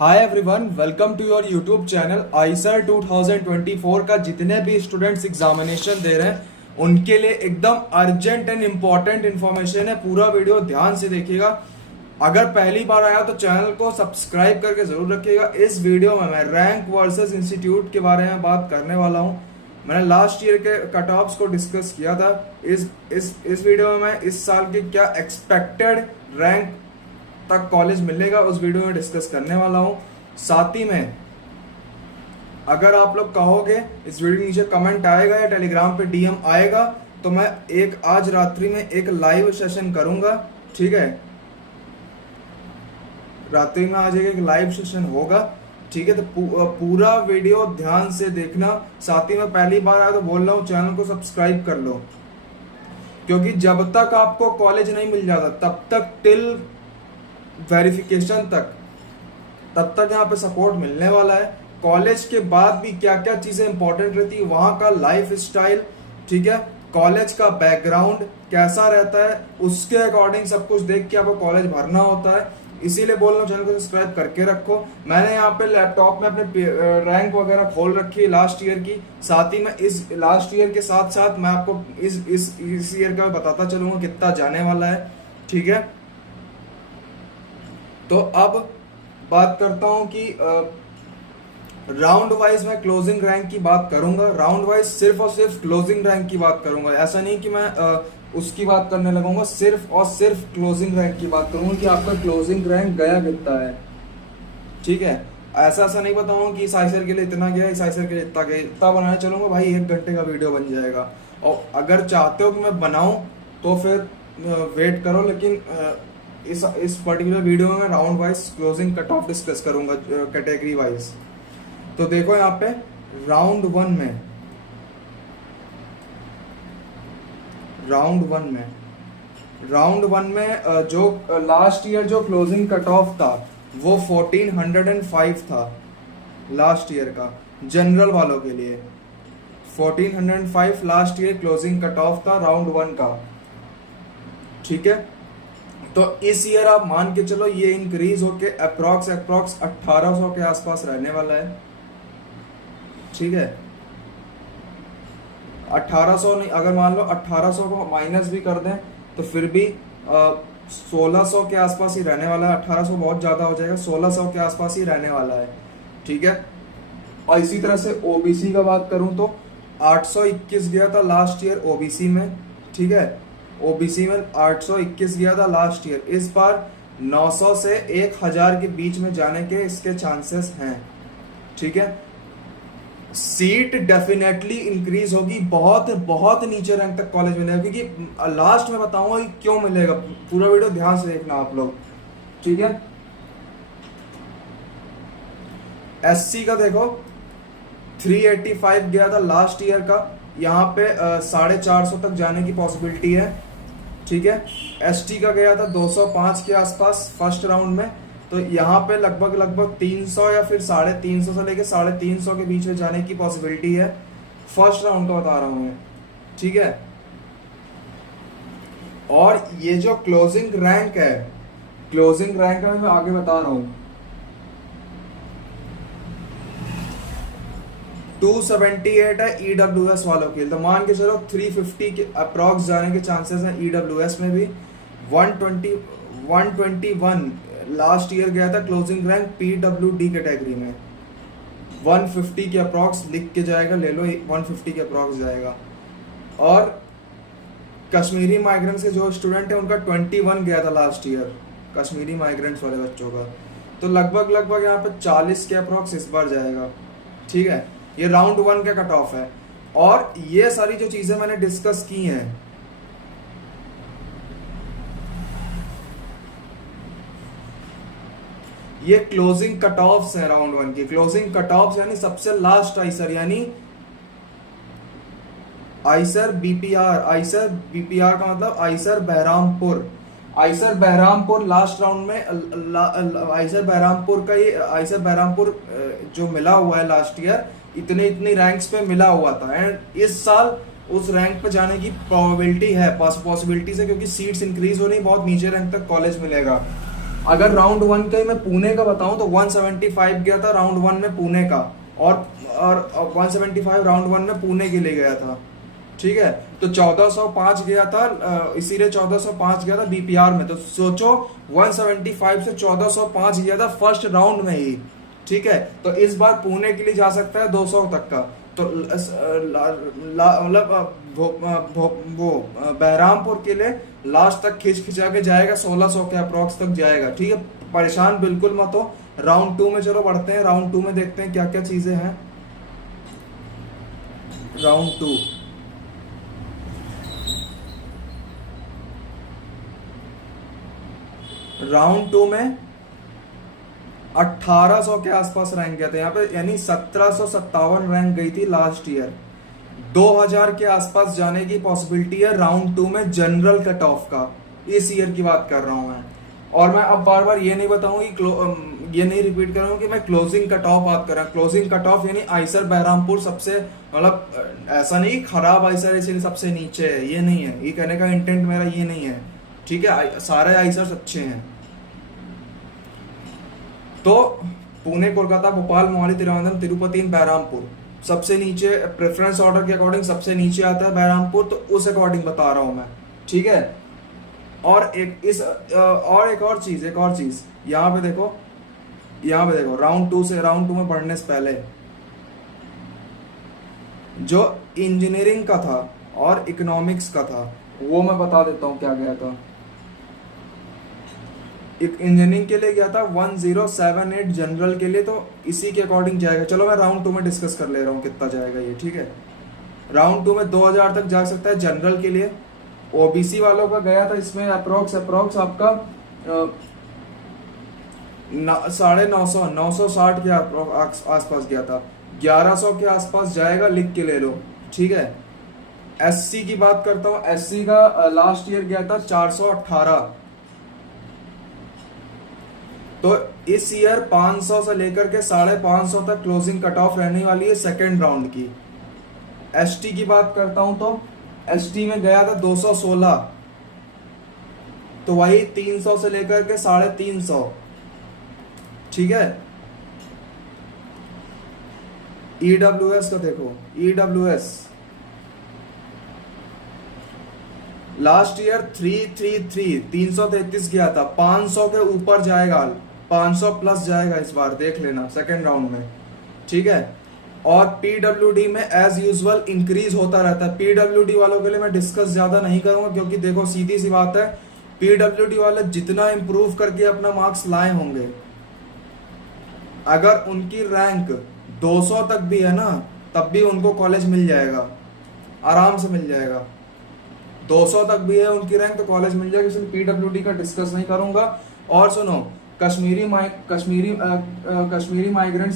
Hi everyone, welcome to your YouTube channel. IISER 2024 का जितने भी स्टूडेंट्स एग्जामिनेशन दे रहे हैं उनके लिए एकदम अर्जेंट एंड इम्पॉर्टेंट इन्फॉर्मेशन है। पूरा वीडियो ध्यान से देखिएगा। अगर पहली बार आया तो चैनल को सब्सक्राइब करके जरूर रखिएगा। इस वीडियो में मैं रैंक वर्सेस इंस्टीट्यूट के बारे में बात करने वाला हूँ। मैंने लास्ट ईयर के कट ऑफ्स को डिस्कस किया था। इस वीडियो में मैं इस साल के क्या एक्सपेक्टेड रैंक तक कॉलेज मिलेगा उस वीडियो में डिस्कस करने वाला हूं। साथ ही में अगर आप लोग कहोगे इस वीडियो के नीचे कमेंट आएगा या टेलीग्राम पे डीएम आएगा तो मैं आज रात्रि में एक लाइव सेशन करूंगा। ठीक है, रात्रि में आज एक लाइव सेशन होगा। ठीक है, तो पूरा वीडियो ध्यान से देखना। साथ ही में पहली बार आया तो बोल रहा हूँ चैनल को सब्सक्राइब कर लो, क्योंकि जब तक आपको कॉलेज नहीं मिल जाता तब तक टिल वेरिफिकेशन तब तक यहाँ पे सपोर्ट मिलने वाला है। कॉलेज के बाद भी क्या क्या चीजें इंपॉर्टेंट रहती है, वहां का लाइफ स्टाइल, ठीक है, कॉलेज का बैकग्राउंड कैसा रहता है, उसके अकॉर्डिंग सब कुछ देख के आपको कॉलेज भरना होता है। इसीलिए बोल रहा हूँ चैनल को सब्सक्राइब करके रखो। मैंने यहाँ पे लैपटॉप में अपने रैंक वगैरह खोल रखी है लास्ट ईयर की। साथ ही में इस लास्ट ईयर के साथ साथ मैं आपको इस ईयर का बताता चलूंगा कितना जाने वाला है। ठीक है, तो अब बात करता हूं कि राउंड वाइज मैं क्लोजिंग रैंक की बात करूंगा। राउंड वाइज सिर्फ और सिर्फ क्लोजिंग रैंक की बात करूंगा। ऐसा नहीं कि मैं उसकी बात करने लगूंगा, सिर्फ और सिर्फ क्लोजिंग रैंक की बात करूंगा कि आपका क्लोजिंग रैंक गया कितना है। ठीक है, ऐसा नहीं बताऊंगा कि इस आइसर के लिए इतना गया, इस आइसर के लिए इतना गया। इतना बनाने चलूंगा भाई 1 घंटे का वीडियो बन जाएगा। और अगर चाहते हो कि मैं बनाऊं तो फिर वेट करो। लेकिन इस पर्टिकुलर वीडियो में मैं round wise closing cut off discuss करूंगा कैटेगरी वाइज। तो देखो यहाँ पे राउंड वन में जो लास्ट ईयर जो क्लोजिंग कट ऑफ था वो 1405 था लास्ट ईयर का, जनरल वालों के लिए 1405 last year closing cut off था राउंड 1 का। ठीक है, तो इस ईयर आप मान के चलो ये इंक्रीज होके अप्रॉक्स 1800 के आसपास रहने वाला है। ठीक है, 1800 नहीं, अगर मान लो 1800 को माइनस भी कर दें तो फिर भी 1600 के आसपास ही रहने वाला है। 1800 बहुत ज्यादा हो जाएगा, 1600 के आसपास ही रहने वाला है। ठीक है, और इसी तरह से ओबीसी का बात करूं तो 821 गया था लास्ट ईयर ओबीसी में। ठीक है, ओबीसी में 821 गया था लास्ट ईयर। इस बार 900 से 1000 के बीच में जाने के इसके चांसेस हैं। ठीक है, सीट डेफिनेटली इंक्रीज होगी। बहुत बहुत नीचे रैंक तक कॉलेज मिलेगा, क्योंकि लास्ट में बताऊंगा कि क्यों मिलेगा। पूरा वीडियो ध्यान से देखना आप लोग। ठीक है, एससी का देखो 385 गया था लास्ट ईयर का, यहाँ पे 450 तक जाने की पॉसिबिलिटी है। ठीक है, एसटी का गया था 205 के आसपास फर्स्ट राउंड में, तो यहाँ पे लगभग 300 या फिर 350 से लेके 350 के बीच में जाने की पॉसिबिलिटी है। फर्स्ट राउंड का बता रहा हूं मैं। ठीक है, और ये जो क्लोजिंग रैंक है, क्लोजिंग रैंक है मैं आगे बता रहा हूं। 278 है ईडब्ल्यूएस वालों के, तो मान के चलो 350 के अप्रॉक्स जाने के चांसेस हैं ईडब्ल्यूएस में भी। 121 लास्ट ईयर गया था क्लोजिंग रैंक पीडब्ल्यूडी कैटेगरी में। 150 के अप्रॉक्स लिख के जाएगा, ले लो 150 के अप्रॉक्स जाएगा। और कश्मीरी माइग्रेंट्स के जो स्टूडेंट है उनका 21 गया था लास्ट ईयर, कश्मीरी माइग्रेंट्स वाले बच्चों का। तो लगभग यहाँ पे 40 के अप्रॉक्स इस बार जाएगा। ठीक है, ये राउंड 1 का कट ऑफ है। और ये सारी जो चीजें मैंने डिस्कस की हैं, ये क्लोजिंग कट ऑफ्स है राउंड 1 की। क्लोजिंग कट ऑफ्स यानी सबसे लास्ट आइसर, यानी आइसर बीपीआर का मतलब IISER Berhampur. IISER Berhampur last round में आइसर बहरामपुर जो मिला हुआ है लास्ट ईयर, इतनी रैंक्स पे मिला हुआ था। एंड इस साल उस रैंक पे जाने की प्रोबेबिलिटी है, पॉसिबिलिटीज है, क्योंकि सीट्स इंक्रीज हो रही, बहुत नीचे रैंक तक कॉलेज मिलेगा। अगर राउंड 1 का ही मैं पुणे का बताऊं तो 175 गया था राउंड 1 में पुणे का, और 175 राउंड 1 में पुणे के लिए गया था, ठीक है। तो 1405 गया था, इसीलिए 1405 गया था बीपीआर में। तो सोचो 175 से 1405 गया था फर्स्ट राउंड में ही, ठीक है। तो इस बार पुणे के लिए जा सकता है 200 तक का। तो मतलब वो बहरामपुर के लिए लास्ट तक खिंचा के जाएगा, 1600 के अप्रोक्स तक जाएगा, ठीक है। परेशान बिल्कुल मत हो। राउंड 2 में चलो बढ़ते हैं, राउंड 2 में देखते हैं क्या क्या चीजें हैं। राउंड 2 में 1800 के आसपास रैंक गया था यहाँ पे, यानी 1757 रैंक गई थी लास्ट ईयर। 2000 के आसपास जाने की पॉसिबिलिटी है राउंड 2 में जनरल कट ऑफ का, इस ईयर की बात कर रहा हूं मैं। और मैं अब बार बार ये नहीं बताऊं कि ये नहीं रिपीट कर रहा हूं कि मैं क्लोजिंग कट ऑफ बात कर रहा हूं। क्लोजिंग कट ऑफ यानी आइसर बहरामपुर सबसे, मतलब ऐसा नहीं खराब आइसर इसलिए सबसे नीचे है, ये नहीं है, ये कहने का इंटेंट मेरा ये नहीं है, ठीक है। सारे आइसर्स अच्छे हैं। तो पुणे, कोलकाता, भोपाल, मोहाली, तिरुवनंतपुरम, तिरुपति, बहरामपुर सबसे नीचे, प्रेफरेंस ऑर्डर के अकॉर्डिंग सबसे नीचे आता है बहरामपुर, तो उस अकॉर्डिंग बता रहा हूं मैं, ठीक है। और एक और चीज यहाँ पे देखो राउंड 2 में बढ़ने से पहले जो इंजीनियरिंग का था और इकोनॉमिक्स का था वो मैं बता देता हूँ क्या गया था। एक इंजीनियरिंग के लिए गया था 1078 जनरल के लिए, तो इसी के अकॉर्डिंग जाएगा। चलो मैं राउंड 2 में डिस्कस कर ले रहा हूँ कितना जाएगा ये, ठीक है। राउंड 2 में 2000 तक जा सकता है जनरल के लिए। ओबीसी वालों का गया था इसमें अप्रोक्स आपका 960 के आसपास गया था। 1100 के आसपास जाएगा, लिख के ले लो, ठीक है। एससी की बात करता हूँ, एससी का लास्ट ईयर गया था 418। तो इस ईयर 500 से लेकर के 550 तक क्लोजिंग कट ऑफ रहने वाली है सेकेंड राउंड की। एसटी की बात करता हूं तो एसटी में गया था 216, तो वही 300 से लेकर के 350, ठीक है। ईडब्ल्यूएस का देखो, ईडब्ल्यूएस लास्ट ईयर 333 गया था, 500 के ऊपर जाएगा, 500 प्लस जाएगा इस बार, देख लेना सेकेंड राउंड में, ठीक है। और पीडब्ल्यूडी में एज यूजुअल इंक्रीज होता रहता है। पीडब्ल्यूडी वालों के लिए मैं डिस्कस ज्यादा नहीं करूंगा, क्योंकि देखो सीधी सी बात है, पीडब्ल्यूडी वाले जितना इंप्रूव करके अपना मार्क्स लाए होंगे, अगर उनकी रैंक 200 तक भी है ना, तब भी उनको कॉलेज मिल जाएगा, आराम से मिल जाएगा। 200 तक भी है उनकी रैंक तो कॉलेज मिल जाएगा, इसलिए पीडब्ल्यूडी का डिस्कस नहीं करूंगा। और सुनो, कश्मीरी माइग्रेंट्स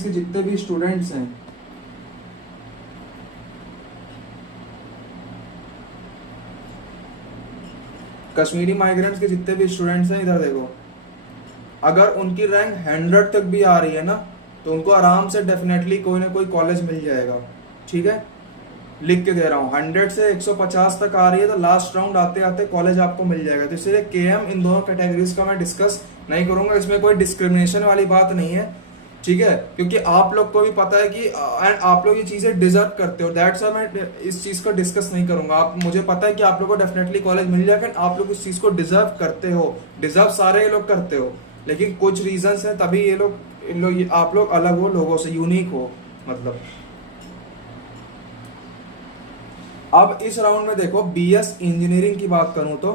के जितने भी स्टूडेंट्स हैं, इधर देखो, अगर उनकी रैंक 100 तक भी आ रही है ना, तो उनको आराम से डेफिनेटली कोई ना कोई कॉलेज मिल जाएगा, ठीक है। लिख के दे रहा हूँ, 100 से 150 तक आ रही है तो लास्ट राउंड आते आते कॉलेज आपको मिल जाएगा। तो इसलिए केएम इन दोनों कैटेगरीज का मैं डिस्कस नहीं करूंगा, इसमें कोई डिस्क्रिमिनेशन वाली बात नहीं है, ठीक है। क्योंकि आप लोग को भी पता है कि एंड आप लोग ये चीजें डिजर्व करते हो, दैट्स व्हाई मैं इस चीज को डिस्कस नहीं करूंगा। आप, मुझे पता है कि आप लोग को डेफिनेटली कॉलेज मिल जाएगा, आप लोग इस चीज को डिजर्व करते हो, डिजर्व सारे लोग करते हो, लेकिन कुछ रीजंस है तभी ये लोग आप लोग अलग हो, लोगों से यूनिक हो, मतलब। अब इस राउंड में देखो, बीएस इंजीनियरिंग की बात करूं तो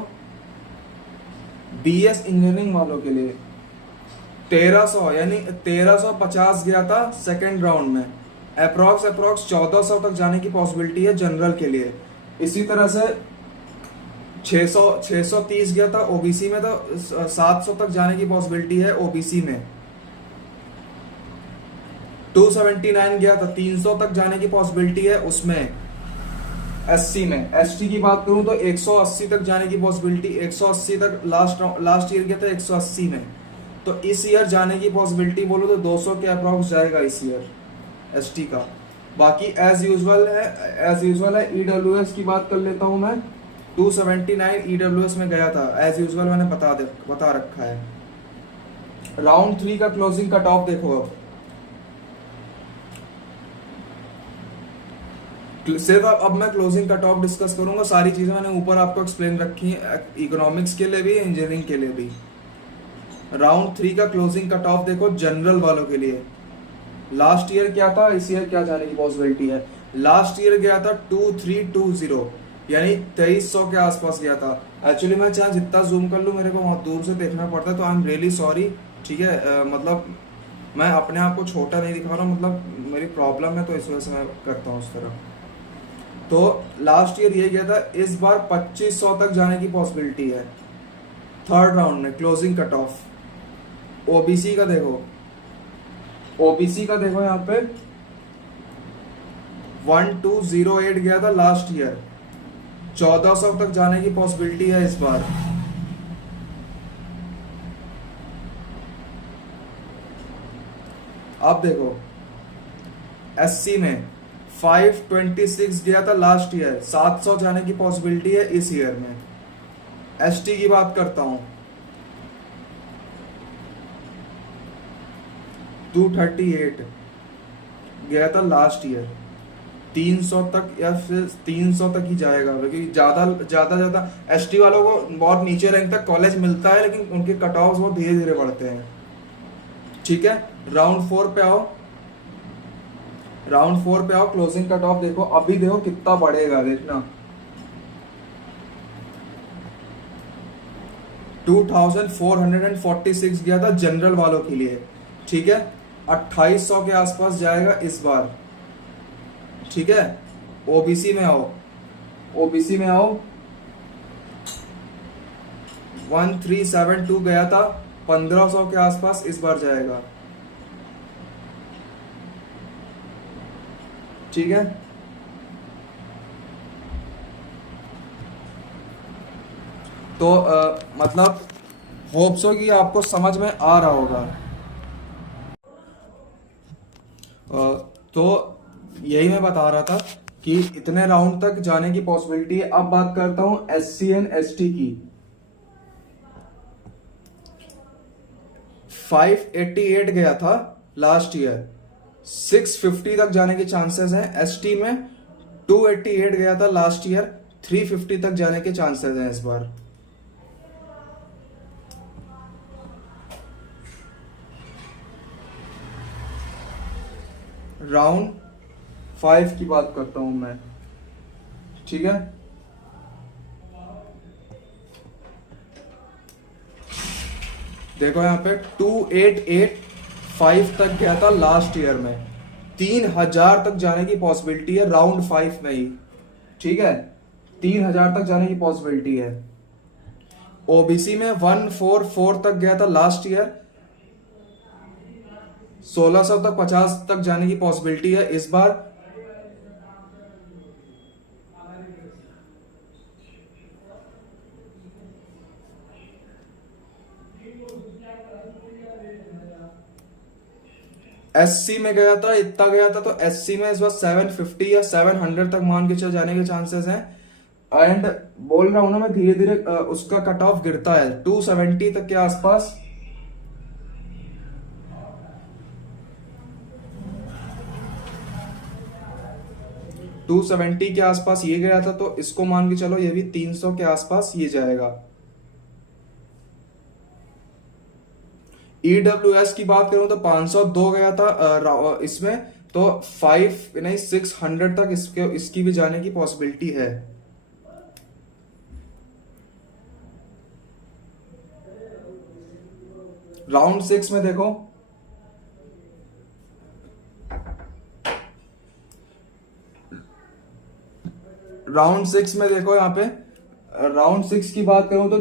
बीएस इंजीनियरिंग वालों के लिए 1300 यानी 1350 गया था सेकेंड राउंड में। अप्रोक्स 1400 तक जाने की पॉसिबिलिटी है जनरल के लिए। इसी तरह से 630 गया था ओबीसी में, तो 700 तक जाने की पॉसिबिलिटी है ओबीसी में। 279 गया था, 300 तक जाने की पॉसिबिलिटी है उसमें एससी में। एसटी की बात करूं तो 180 तक जाने की पॉसिबिलिटी, 180 तक लास्ट ईयर गया था 180 में। तो इस ईयर जाने की पॉसिबिलिटी बोलो तो 200 के अप्रॉक्स जाएगा इस ईयर एसटी का। बाकी एज यूजुअल है ईडब्ल्यूएस की बात कर लेता हूं मैं। 279 ईडब्ल्यूएस में गया था, एज यूजुअल मैंने बता रखा है। राउंड 3 का क्लोजिंग कट ऑफ देखो। सिर्फ अब मैं क्लोजिंग कट ऑफ डिस्कस करूंगा, सारी चीजें मैंने ऊपर आपको एक्सप्लेन रखी है, इकोनॉमिक्स के लिए भी, इंजीनियरिंग के लिए भी। राउंड 3 का क्लोजिंग कट ऑफ देखो जनरल वालों के लिए। लास्ट ईयर क्या था, इस ईयर क्या जाने की पॉसिबिलिटी है। लास्ट ईयर गया था 2320, यानी 2300 के आसपास गया था। एक्चुअली मैं चाहे जितना जूम कर लूँ मेरे को बहुत दूर से देखना पड़ता है, तो आई एम रियली सॉरी। ठीक है, मतलब मैं अपने आप को छोटा नहीं दिखा रहा हूँ, मतलब मेरी प्रॉब्लम है तो इस वजह से मैं करता हूँ उस तरह। तो लास्ट ईयर ये गया था, इस बार 2500 तक जाने की पॉसिबिलिटी है थर्ड राउंड में क्लोजिंग कट ऑफ। ओबीसी का देखो, ओबीसी का देखो यहाँ पे 1208 गया था लास्ट ईयर, 1400 तक जाने की पॉसिबिलिटी है इस बार। अब देखो एससी में 526 गया था लास्ट ईयर, 700 जाने की पॉसिबिलिटी है इस ईयर में। एसटी की बात करता हूं, 238 गया था लास्ट ईयर, 300 तक या फिर 300 तक ही जाएगा, क्योंकि ज्यादा एसटी वालों को बहुत नीचे रैंक तक कॉलेज मिलता है, लेकिन उनके कट ऑफ बहुत धीरे धीरे बढ़ते हैं। ठीक है, राउंड 4 पे आओ, राउंड 4 पे आओ, क्लोजिंग कट ऑफ देखो, अभी देखो कितना बढ़ेगा, देखना 2446 गया था जनरल वालों के लिए। ठीक है, 2800 के आसपास जाएगा इस बार। ठीक है, ओबीसी में आओ, ओबीसी में आओ 1372 गया था, 1500 के आसपास इस बार जाएगा। ठीक है, तो मतलब होप सो कि आपको समझ में आ रहा होगा। तो यही मैं बता रहा था कि इतने राउंड तक जाने की पॉसिबिलिटी है। अब बात करता हूं एससी एंड एसटी की। 588 गया था लास्ट ईयर, 650 तक जाने के चांसेस हैं। एसटी में 288 गया था लास्ट ईयर, 350 तक जाने के चांसेस हैं इस बार। राउंड 5 की बात करता हूं मैं। ठीक है, देखो यहाँ पे 2885 तक गया था लास्ट ईयर में, 3000 तक जाने की पॉसिबिलिटी है राउंड 5 में ही। ठीक है, 3000 तक जाने की पॉसिबिलिटी है। ओबीसी में 144 तक गया था लास्ट ईयर, 1600 तक 50 तक जाने की पॉसिबिलिटी है इस बार। एससी में गया था, इतना गया था, तो एससी में इस बार 750 या 700 तक मान के चल जाने के चांसेस हैं। एंड बोल रहा हूं ना मैं, धीरे धीरे उसका कट ऑफ गिरता है 270 तक के आसपास। टू 270 के आसपास ये गया था, तो इसको मान के चलो ये भी 300 के आसपास ये जाएगा। ईडब्ल्यूएस की बात करूं तो 502 गया था इसमें, तो 5 नहीं 600 तक इसकी भी जाने की पॉसिबिलिटी है। राउंड 6 में देखो, राउंड 6 में देखो यहाँ पे, राउंड 6 की बात करूं तो